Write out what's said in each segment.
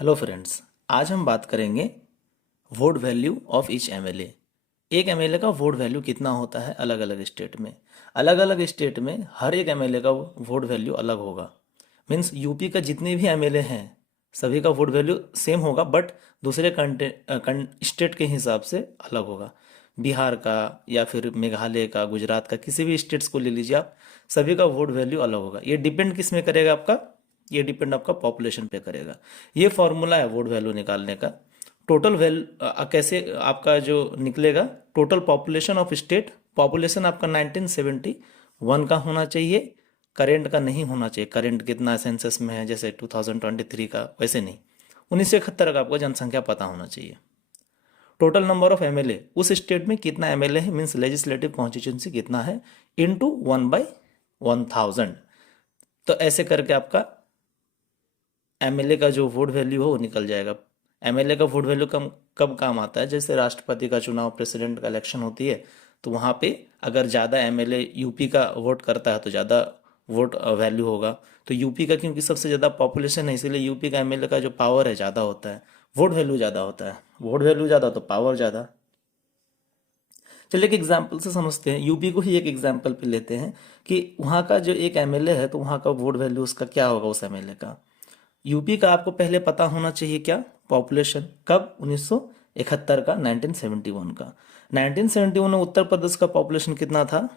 Hello friends, आज हम बात करेंगे vote value of each MLA. एक एमएलए का वोट वैल्यू कितना होता है अलग अलग स्टेट में। अलग अलग स्टेट में हर एक एमएलए का वोट वैल्यू अलग होगा। मीन्स यूपी का जितने भी एमएलए हैं सभी का वोट वैल्यू सेम होगा, बट दूसरे स्टेट के हिसाब से अलग होगा। बिहार का या फिर मेघालय का, गुजरात का, किसी भी स्टेट्स को ले लीजिए आप, सभी का वोट वैल्यू अलग होगा। ये डिपेंड किस में करेगा आपका? ये डिपेंड आपका पॉपुलेशन पे करेगा। ये फॉर्मूला है वोट वैल्यू निकालने का। टोटल कैसे आपका जो निकलेगा, total population of state. Population आपका 1971 का होना चाहिए, करेंट का नहीं होना चाहिए। करेंट कितना सेंसस में है, जैसे 2023 का, वैसे नहीं। 1971 का आपको जनसंख्या पता होना चाहिए। टोटल नंबर ऑफ एमएलए, उस स्टेट में कितना एमएलए है, मीन्स लेजिस्लेटिव कॉन्स्टिट्यूंसी कितना है, इनटू 1/1000। तो ऐसे करके आपका एमएलए का जो वोट वैल्यू हो वो निकल जाएगा। एमएलए का वोट वैल्यू कब काम आता है? जैसे राष्ट्रपति का चुनाव, प्रेसिडेंट का इलेक्शन होती है, तो वहाँ पे अगर ज़्यादा एमएलए यूपी का वोट करता है तो ज़्यादा वोट वैल्यू होगा। तो यूपी का क्योंकि सबसे ज़्यादा पॉपुलेशन है, इसीलिए यूपी का एमएलए का जो पावर है ज़्यादा होता है, वोट वैल्यू ज़्यादा होता है। वोट वैल्यू ज़्यादा तो पावर ज़्यादा। चलिए एक एग्जाम्पल से समझते हैं। यूपी को ही एक एग्जाम्पल पे लेते हैं कि वहाँ का जो एक एमएलए है, तो वहाँ का वोट वैल्यू उसका क्या होगा उस एमएलए का। यूपी का आपको पहले पता होना चाहिए क्या? पॉपुलेशन। कब? 1971 का, 1971 का। 1971 में उत्तर प्रदेश का पॉपुलेशन कितना था?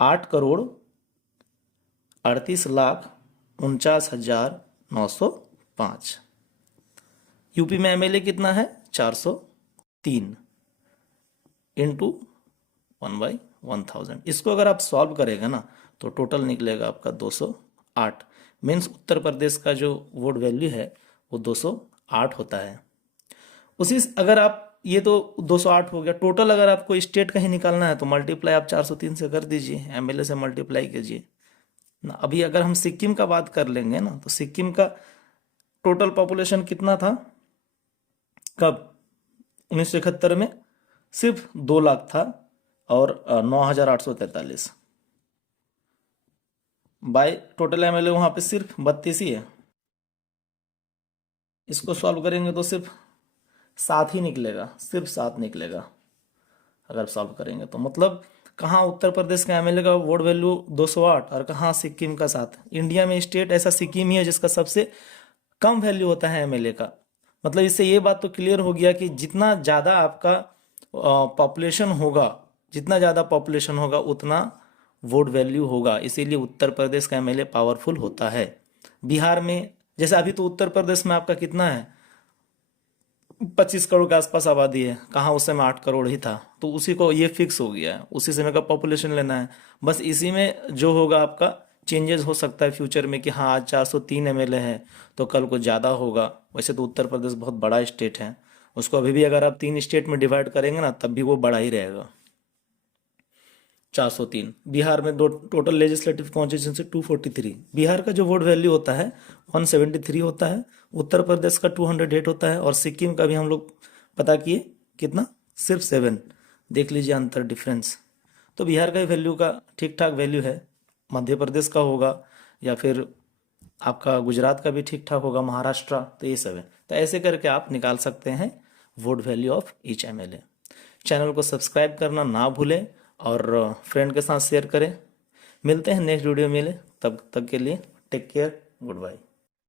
8,38,49,905। यूपी में एमएलए कितना है? 403 इंटू 1/1000। इसको अगर आप सॉल्व करेगा ना, तो टोटल निकलेगा आपका 208। मीन्स उत्तर प्रदेश का जो वोट वैल्यू है वो 208 होता है। उसी अगर आप, ये तो 208 हो गया टोटल। अगर आपको स्टेट का ही निकालना है तो मल्टीप्लाई आप 403 से कर दीजिए, एमएलए से मल्टीप्लाई कीजिए ना। अभी अगर हम सिक्किम का बात कर लेंगे ना, तो सिक्किम का टोटल पॉपुलेशन कितना था कब? 1971 में सिर्फ 2 लाख था, और 9,843। बाय टोटल एमएलए वहां पे सिर्फ 32 ही है। इसको सॉल्व करेंगे तो सिर्फ 7 ही निकलेगा, सिर्फ 7 निकलेगा अगर सॉल्व करेंगे तो। मतलब कहाँ उत्तर प्रदेश का एमएलए का वोट वैल्यू 208 और कहाँ सिक्किम का 7। इंडिया में स्टेट ऐसा सिक्किम ही है जिसका सबसे कम वैल्यू होता है एमएलए का। मतलब इससे ये बात तो क्लियर हो गया कि जितना ज़्यादा आपका पॉपुलेशन होगा, जितना ज़्यादा पॉपुलेशन होगा उतना वोट वैल्यू होगा। इसीलिए उत्तर प्रदेश का एमएलए पावरफुल होता है। बिहार में जैसे अभी तो उत्तर प्रदेश में आपका कितना है, 25 करोड़ के आसपास आबादी है। कहाँ उस समय 8 करोड़ ही था। तो उसी को ये फिक्स हो गया है, उसी समय का पॉपुलेशन लेना है। बस इसी में जो होगा आपका चेंजेस हो सकता है फ्यूचर में कि हाँ आज 403 एमएलए है तो कल को ज़्यादा होगा। वैसे तो उत्तर प्रदेश बहुत बड़ा स्टेट है, उसको अभी भी अगर आप 3 स्टेट में डिवाइड करेंगे ना तब भी वो बड़ा ही रहेगा। 403। बिहार में दो टोटल लेजिस्लेटिव कॉन्स्टिट्यूंसी 243। बिहार का जो वोट वैल्यू होता है 173 होता है। उत्तर प्रदेश का 208 होता है, और सिक्किम का भी हम लोग पता किए कितना, सिर्फ 7। देख लीजिए अंतर, डिफरेंस। तो बिहार का वैल्यू का ठीक ठाक वैल्यू है। मध्य प्रदेश का होगा या फिर आपका गुजरात का भी ठीक ठाक होगा, महाराष्ट्र। तो ये सब है। तो ऐसे करके आप निकाल सकते हैं vote value of each MLA. Channel को सब्सक्राइब करना ना भूलें और फ्रेंड के साथ शेयर करें। मिलते हैं नेक्स्ट वीडियो में, तब तक के लिए टेक केयर, गुड बाय।